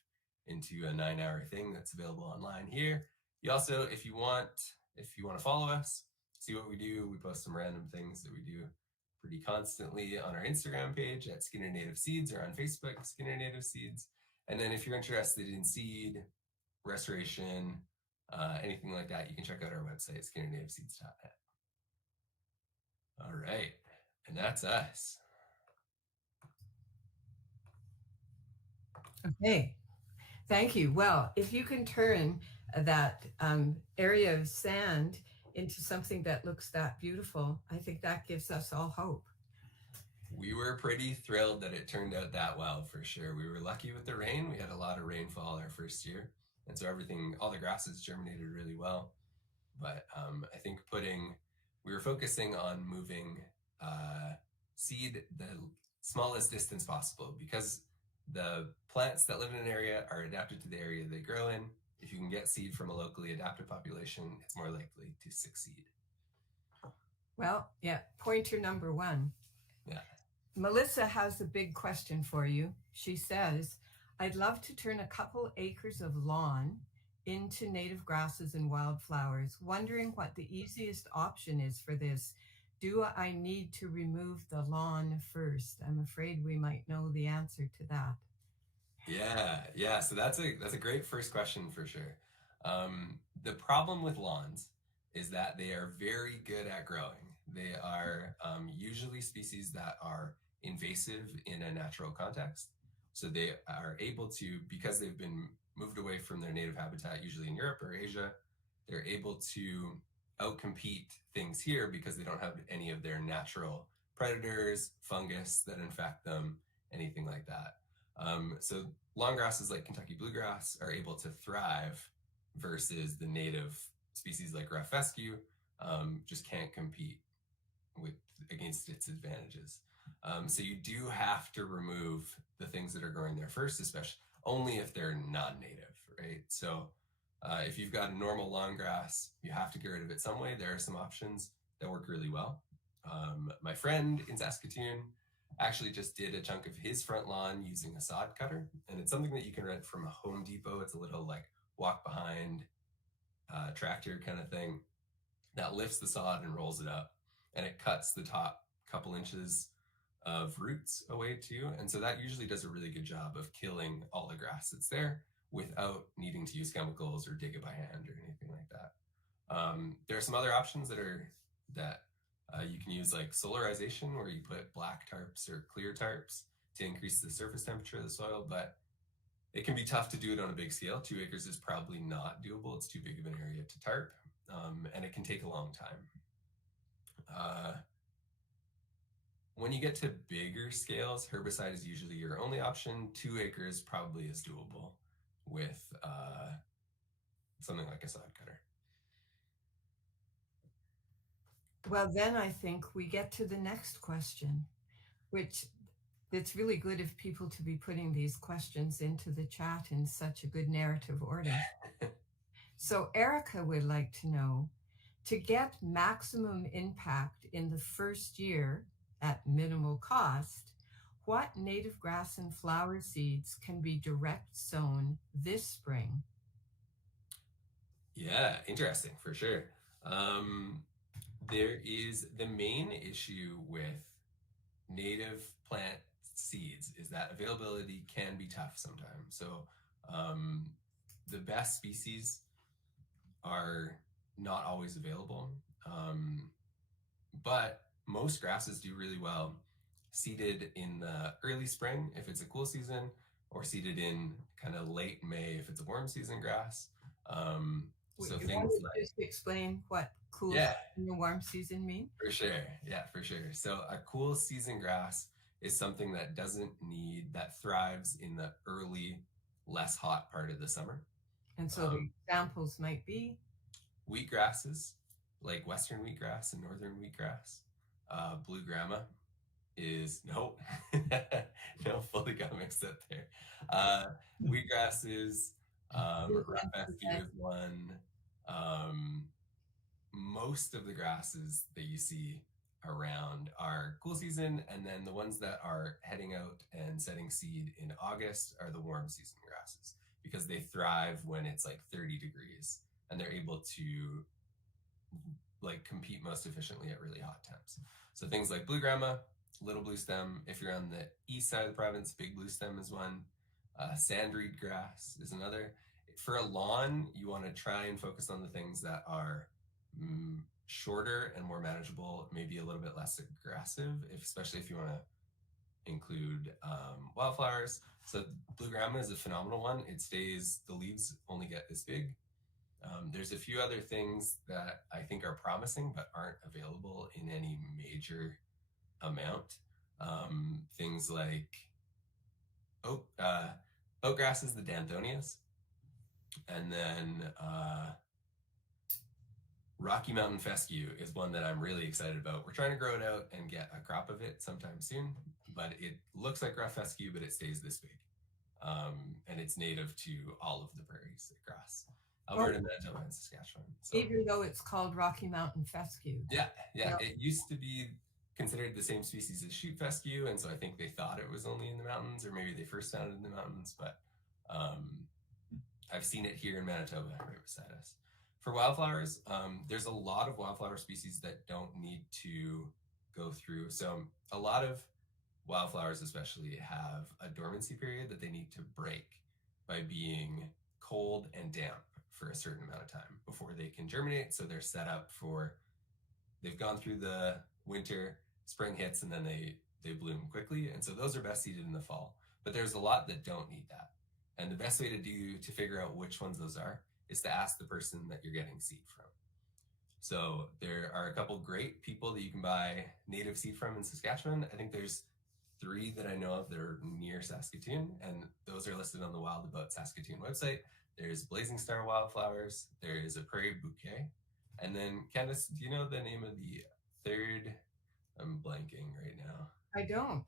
into a 9-hour thing that's available online here. You also, if you want if you want to follow us, see what we do. We post some random things that we do pretty constantly on our Instagram page at Skinner Native Seeds, or on Facebook, Skinner Native Seeds. And then if you're interested in seed, restoration, anything like that, you can check out our website, skinnernativeseeds.net. All right. And that's us. Okay. Thank you. Well, if you can turn that area of sand into something that looks that beautiful, I think that gives us all hope. We were pretty thrilled that it turned out that well, for sure. We were lucky with the rain. We had a lot of rainfall our first year. And so all the grasses germinated really well. But I think we were focusing on moving seed the smallest distance possible, because the plants that live in an area are adapted to the area they grow in. If you can get seed from a locally adapted population, it's more likely to succeed. Well, yeah, pointer number 1. Yeah. Melissa has a big question for you. She says, I'd love to turn a couple acres of lawn into native grasses and wildflowers, wondering what the easiest option is for this. Do I need to remove the lawn first? I'm afraid we might know the answer to that. Yeah. So that's a great first question, for sure. The problem with lawns is that they are very good at growing. They are usually species that are invasive in a natural context. So they are able to, because they've been moved away from their native habitat, usually in Europe or Asia, they're able to outcompete things here because they don't have any of their natural predators, fungus that infect them, anything like that. So long grasses like Kentucky bluegrass are able to thrive, versus the native species like rough fescue just can't compete against its advantages. So you do have to remove the things that are growing there first, especially only if they're non-native, right? So if you've got a normal long grass, you have to get rid of it some way. There are some options that work really well. My friend in Saskatoon actually just did a chunk of his front lawn using a sod cutter, and it's something that you can rent from a Home Depot. It's a little like walk behind tractor kind of thing that lifts the sod and rolls it up, and it cuts the top couple inches of roots away too. And so that usually does a really good job of killing all the grass that's there without needing to use chemicals or dig it by hand or anything like that. There are some other options that you can use, like solarization, where you put black tarps or clear tarps to increase the surface temperature of the soil, but it can be tough to do it on a big scale. 2 acres is probably not doable. It's too big of an area to tarp, and it can take a long time. When you get to bigger scales, herbicide is usually your only option. 2 acres probably is doable with something like a sod cutter. Well, then I think we get to the next question, which it's really good of people to be putting these questions into the chat in such a good narrative order. So Erica would like to know, to get maximum impact in the first year at minimal cost, what native grass and flower seeds can be direct sown this spring? Yeah, interesting, for sure. There is the main issue with native plant seeds is that availability can be tough sometimes. So the best species are not always available, but most grasses do really well seeded in the early spring if it's a cool season, or seeded in kind of late May if it's a warm season grass. So things like, just explain what cool and the warm season mean? For sure. Yeah, for sure. So a cool season grass is something that that thrives in the early, less hot part of the summer. And so the examples might be wheat grasses, like western wheatgrass and northern wheatgrass. Blue grama is no fully got mixed up there. Wheatgrasses, rough fescue is one. Most of the grasses that you see around are cool season, and then the ones that are heading out and setting seed in August are the warm season grasses, because they thrive when it's like 30 degrees, and they're able to like compete most efficiently at really hot temps. So things like blue grama, little blue stem. If you're on the east side of the province, big blue stem is one. Sandreed grass is another. For a lawn, you want to try and focus on the things that are shorter and more manageable, maybe a little bit less aggressive, especially if you want to include wildflowers. So blue grama is a phenomenal one. It stays, the leaves only get this big. There's a few other things that I think are promising but aren't available in any major amount. Things like oatgrass is the Danthonias, and then Rocky Mountain Fescue is one that I'm really excited about. We're trying to grow it out and get a crop of it sometime soon, but it looks like rough fescue, but it stays this big. And it's native to all of the prairies across Alberta, Manitoba, and Saskatchewan. So, even though it's called Rocky Mountain Fescue. Yeah. It used to be considered the same species as shoot fescue, and so I think they thought it was only in the mountains, or maybe they first found it in the mountains, but I've seen it here in Manitoba right beside us. For wildflowers, there's a lot of wildflower species that don't need to go through. So a lot of wildflowers especially have a dormancy period that they need to break by being cold and damp for a certain amount of time before they can germinate. So they're set up for, they've gone through the winter, spring hits, and then they bloom quickly. And so those are best seeded in the fall. But there's a lot that don't need that. And the best way to figure out which ones those are is to ask the person that you're getting seed from. So there are a couple great people that you can buy native seed from in Saskatchewan. I think there's 3 that I know of that are near Saskatoon, and those are listed on the Wild About Saskatoon website. There's Blazing Star Wildflowers, there is a Prairie Bouquet, and then Candace, do you know the name of the third? I'm blanking right now. I don't.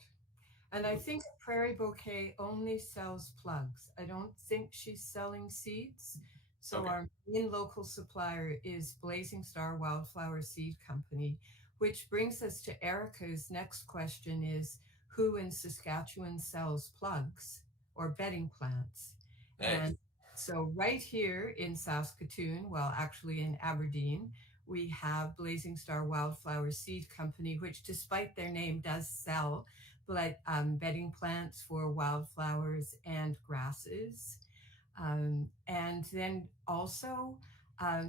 And I think Prairie Bouquet only sells plugs. I don't think she's selling seeds. So Okay. Our main local supplier is Blazing Star Wildflower Seed Company, which brings us to Erica's next question is, who in Saskatchewan sells plugs or bedding plants? Nice. And so right here in Saskatoon, well, actually in Aberdeen, we have Blazing Star Wildflower Seed Company, which despite their name does sell bedding plants for wildflowers and grasses. And then also,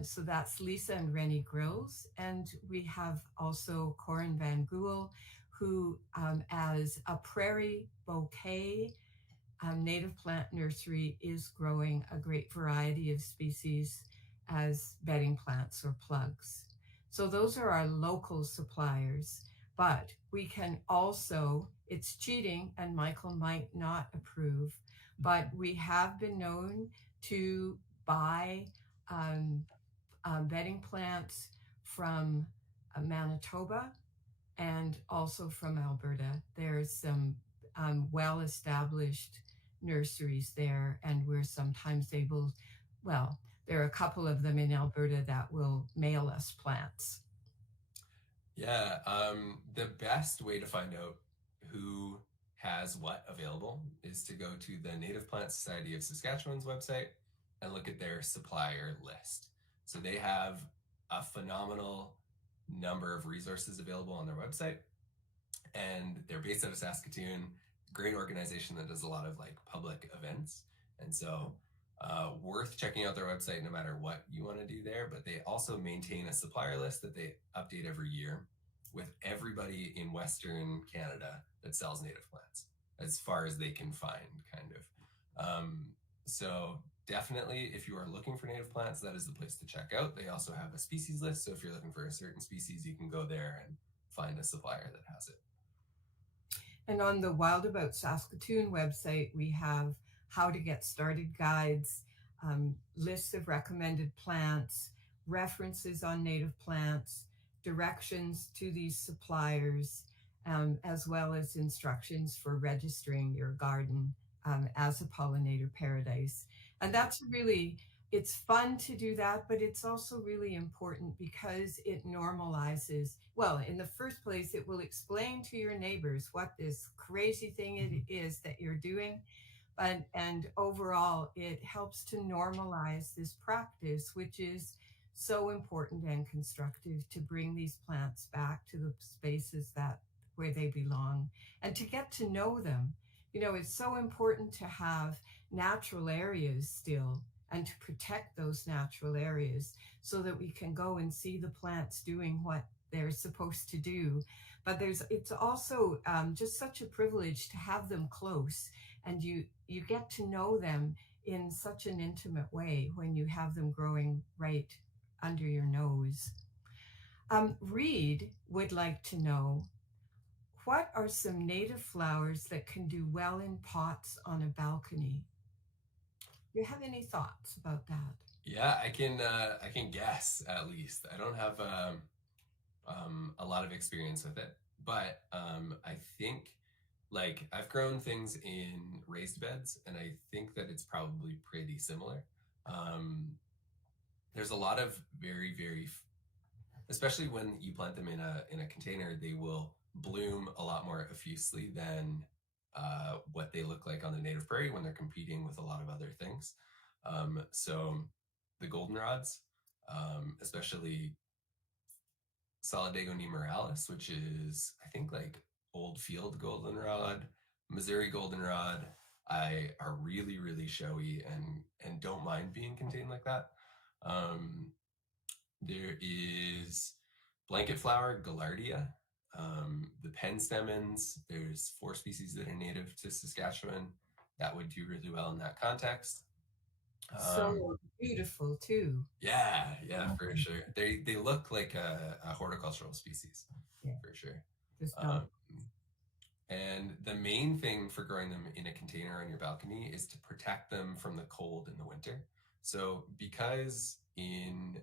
so that's Lisa and Rennie Grills. And we have also Corin Van Gool, who as a prairie bouquet native plant nursery is growing a great variety of species as bedding plants or plugs. So those are our local suppliers, but we can also, it's cheating and Michael might not approve, but we have been known to buy bedding plants from Manitoba and also from Alberta. There's some well-established nurseries there, and we're sometimes able, well, there are a couple of them in Alberta that will mail us plants. Yeah, the best way to find out who has what available is to go to the Native Plant Society of Saskatchewan's website and look at their supplier list. So they have a phenomenal number of resources available on their website, and they're based out of Saskatoon. Great organization that does a lot of like public events, and so worth checking out their website no matter what you want to do there. But they also maintain a supplier list that they update every year with everybody in Western Canada that sells native plants, as far as they can find, kind of. So definitely, if you are looking for native plants, that is the place to check out. They also have a species list, so if you're looking for a certain species, you can go there and find a supplier that has it. And on the Wild About Saskatoon website, we have how to get started guides, lists of recommended plants, references on native plants, directions to these suppliers, as well as instructions for registering your garden as a pollinator paradise. And that's really, it's fun to do that, but it's also really important because it normalizes, well, in the first place, it will explain to your neighbors what this crazy thing it is that you're doing. And overall, it helps to normalize this practice, which is so important and constructive to bring these plants back to the spaces that where they belong and to get to know them. You know, it's so important to have natural areas still and to protect those natural areas so that we can go and see the plants doing what they're supposed to do. But it's also just such a privilege to have them close, and you get to know them in such an intimate way when you have them growing right under your nose. Reed would like to know, what are some native flowers that can do well in pots on a balcony? Do you have any thoughts about that? Yeah, I can guess at least. I don't have a lot of experience with it, but I think like I've grown things in raised beds, and I think that it's probably pretty similar. Um, there's a lot of very, especially when you plant them in a container, they will bloom a lot more effusely than what they look like on the native prairie when they're competing with a lot of other things. So the goldenrods, especially Solidago niemorales, which is I think like old field goldenrod, Missouri goldenrod, I are really showy and don't mind being contained like that. Um, there is blanket flower, Gaillardia, the penstemons. There's 4 species that are native to Saskatchewan that would do really well in that context. So beautiful too. Yeah, for sure. They look like a horticultural species, Yeah, for sure. just Um, and the main thing for growing them in a container on your balcony is to protect them from the cold in the winter. So because in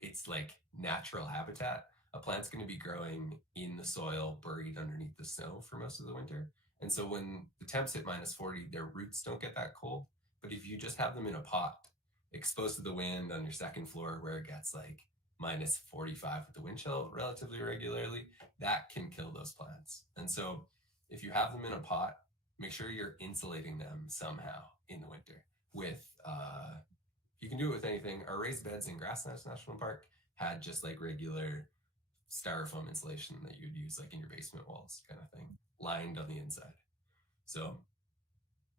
it's like natural habitat, a plant's going to be growing in the soil buried underneath the snow for most of the winter. And so when the temps hit -40, their roots don't get that cold. But if you just have them in a pot, exposed to the wind on your second floor where it gets like -45 with the wind chill relatively regularly, that can kill those plants. And so if you have them in a pot, make sure you're insulating them somehow in the winter with you can do it with anything. Our raised beds in Grasslands National Park had just like regular styrofoam insulation that you'd use like in your basement walls kind of thing, lined on the inside. So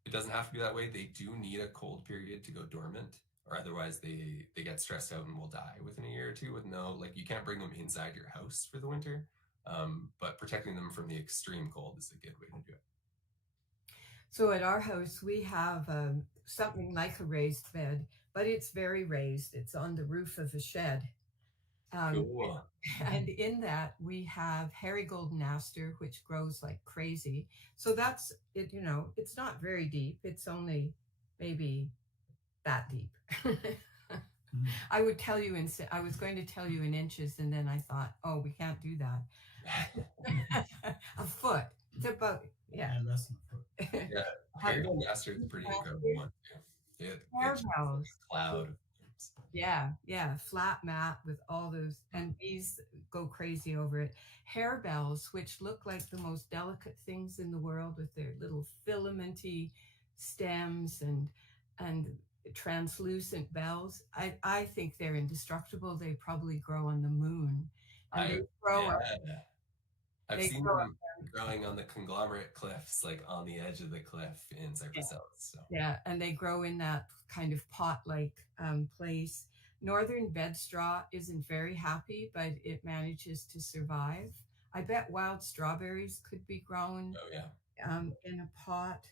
it doesn't have to be that way. They do need a cold period to go dormant, or otherwise they get stressed out and will die within a year or two with no, like you can't bring them inside your house for the winter. But protecting them from the extreme cold is a good way to do it. So at our house, we have something like a raised bed, but it's very raised. It's on the roof of a shed. Cool. And in that, we have hairy golden aster, which grows like crazy. So that's it, you know, it's not very deep. It's only maybe that deep. I would tell you I was going to tell you in inches, and then I thought, oh, we can't do that. A foot. It's about, yeah. Less than a foot. Yeah, hairy golden aster is a pretty incredible one too. It's Harebells. a cloud. Yeah, flat mat with all those, and bees go crazy over it. Harebells, which look like the most delicate things in the world with their little filamenty stems and translucent bells. I think they're indestructible. They probably grow on the moon. And they grow up. I've seen them growing on the conglomerate cliffs, like on the edge of the cliff in Cypress Hills. So. Yeah, and they grow in that kind of pot-like place. Northern bedstraw isn't very happy, but it manages to survive. I bet wild strawberries could be grown in a pot.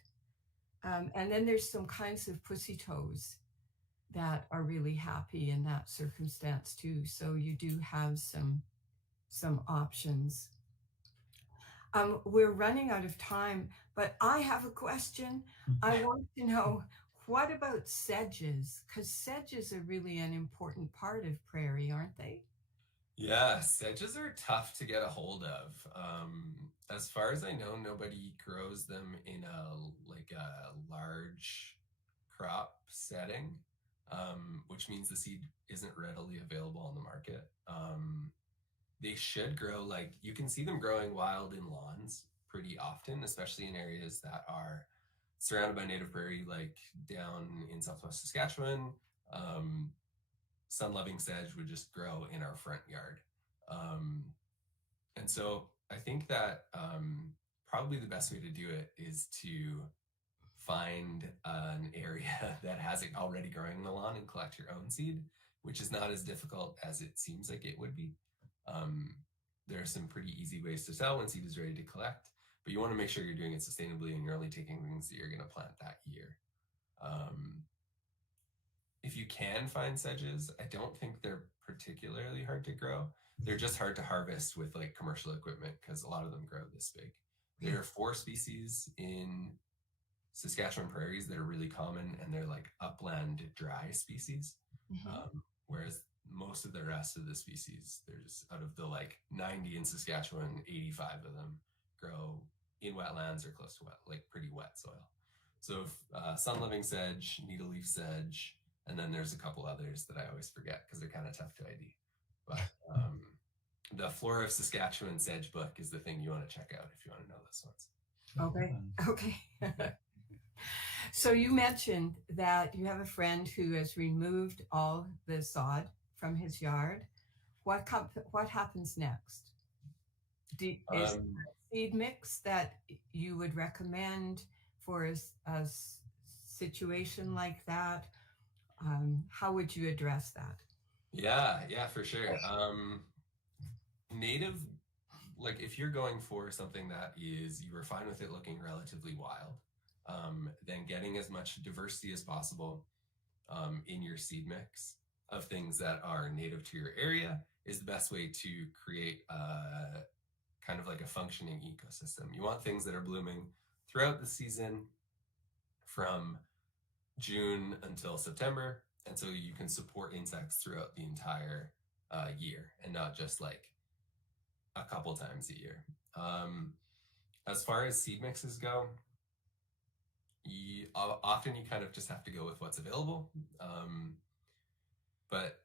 And then there's some kinds of pussy toes that are really happy in that circumstance too. So you do have some options. We're running out of time, but I have a question. I want to know, what about sedges? Because sedges are really an important part of prairie, aren't they? Yeah, sedges are tough to get a hold of. As far as I know, nobody grows them in a large crop setting, which means the seed isn't readily available on the market. They should grow, like you can see them growing wild in lawns pretty often, especially in areas that are surrounded by native prairie, like down in southwest Saskatchewan, sun-loving sedge would just grow in our front yard. And so I think that probably the best way to do it is to find an area that has it already growing in the lawn and collect your own seed, which is not as difficult as it seems like it would be. There are some pretty easy ways to tell when seed is ready to collect, but you want to make sure you're doing it sustainably and you're only taking things that you're going to plant that year. If you can find sedges, I don't think they're particularly hard to grow. They're just hard to harvest with like commercial equipment because a lot of them grow this big. There are 4 species in Saskatchewan prairies that are really common, and they're like upland dry species. Whereas most of the rest of the species, there's out of the like 90 in Saskatchewan, 85 of them grow in wetlands or close to wet, like pretty wet soil. So sun-loving sedge, needle-leaf sedge, and then there's a couple others that I always forget because they're kind of tough to ID. But the Flora of Saskatchewan sedge book is the thing you want to check out if you want to know those ones. Okay. So you mentioned that you have a friend who has removed all the sod from his yard. What happens next? Is there a seed mix that you would recommend for a situation like that? How would you address that? Yeah, for sure. Native, like if you're going for something that is, you are fine with it looking relatively wild, then getting as much diversity as possible in your seed mix of things that are native to your area is the best way to create kind of like a functioning ecosystem. You want things that are blooming throughout the season from June until September, and so you can support insects throughout the entire year and not just like a couple times a year. As far as seed mixes go, often you kind of just have to go with what's available, but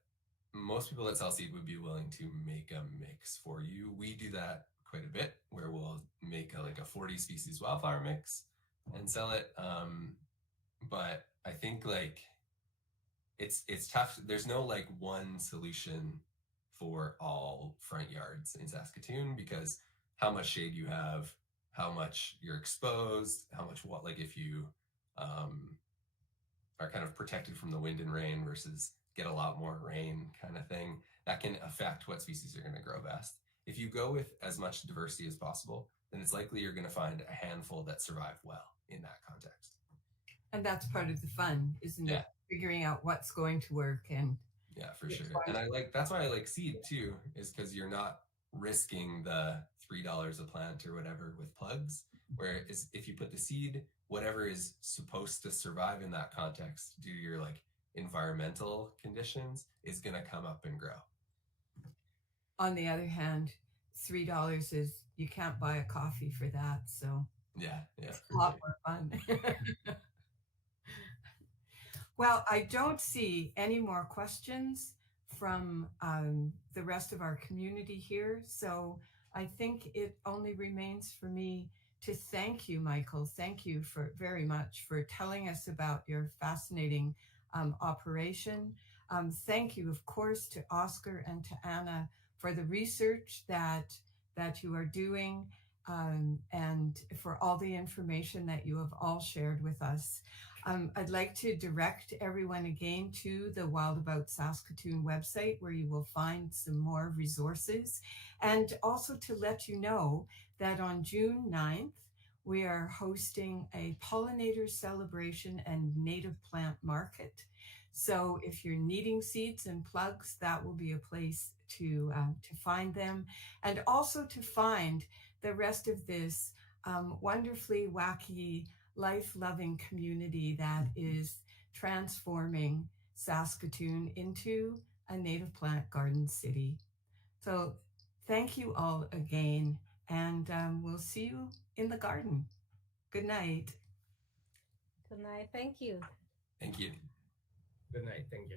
most people that sell seed would be willing to make a mix for you. We do that quite a bit, where we'll make like a 40 species wildflower mix and sell it. But I think like it's tough. There's no like one solution for all front yards in Saskatoon, because how much shade you have, how much you're exposed, how much what, like if you are kind of protected from the wind and rain versus get a lot more rain kind of thing, that can affect what species are going to grow best. If you go with as much diversity as possible, then it's likely you're going to find a handful that survive well in that context. And that's part of the fun, isn't it? Figuring out what's going to work. And yeah, for sure. And that's why I like seed too, is because you're not risking the $3 a plant or whatever with plugs. Whereas if you put the seed, whatever is supposed to survive in that context due to your like environmental conditions is going to come up and grow. On the other hand, $3 is, you can't buy a coffee for that. So yeah, it's a lot more fun. Well, I don't see any more questions from the rest of our community here. So I think it only remains for me to thank you, Michael. Thank you very much for telling us about your fascinating operation. Thank you, of course, to Oscar and to Anna for the research that you are doing, and for all the information that you have all shared with us. I'd like to direct everyone again to the Wild About Saskatoon website, where you will find some more resources, and also to let you know that on June 9th, we are hosting a pollinator celebration and native plant market. So if you're needing seeds and plugs, that will be a place to find them, and also to find the rest of this wonderfully wacky, life-loving community that is transforming Saskatoon into a native plant garden city. So thank you all again, and we'll see you in the garden. Good night. Good night. Thank you. Thank you. Good night. Thank you.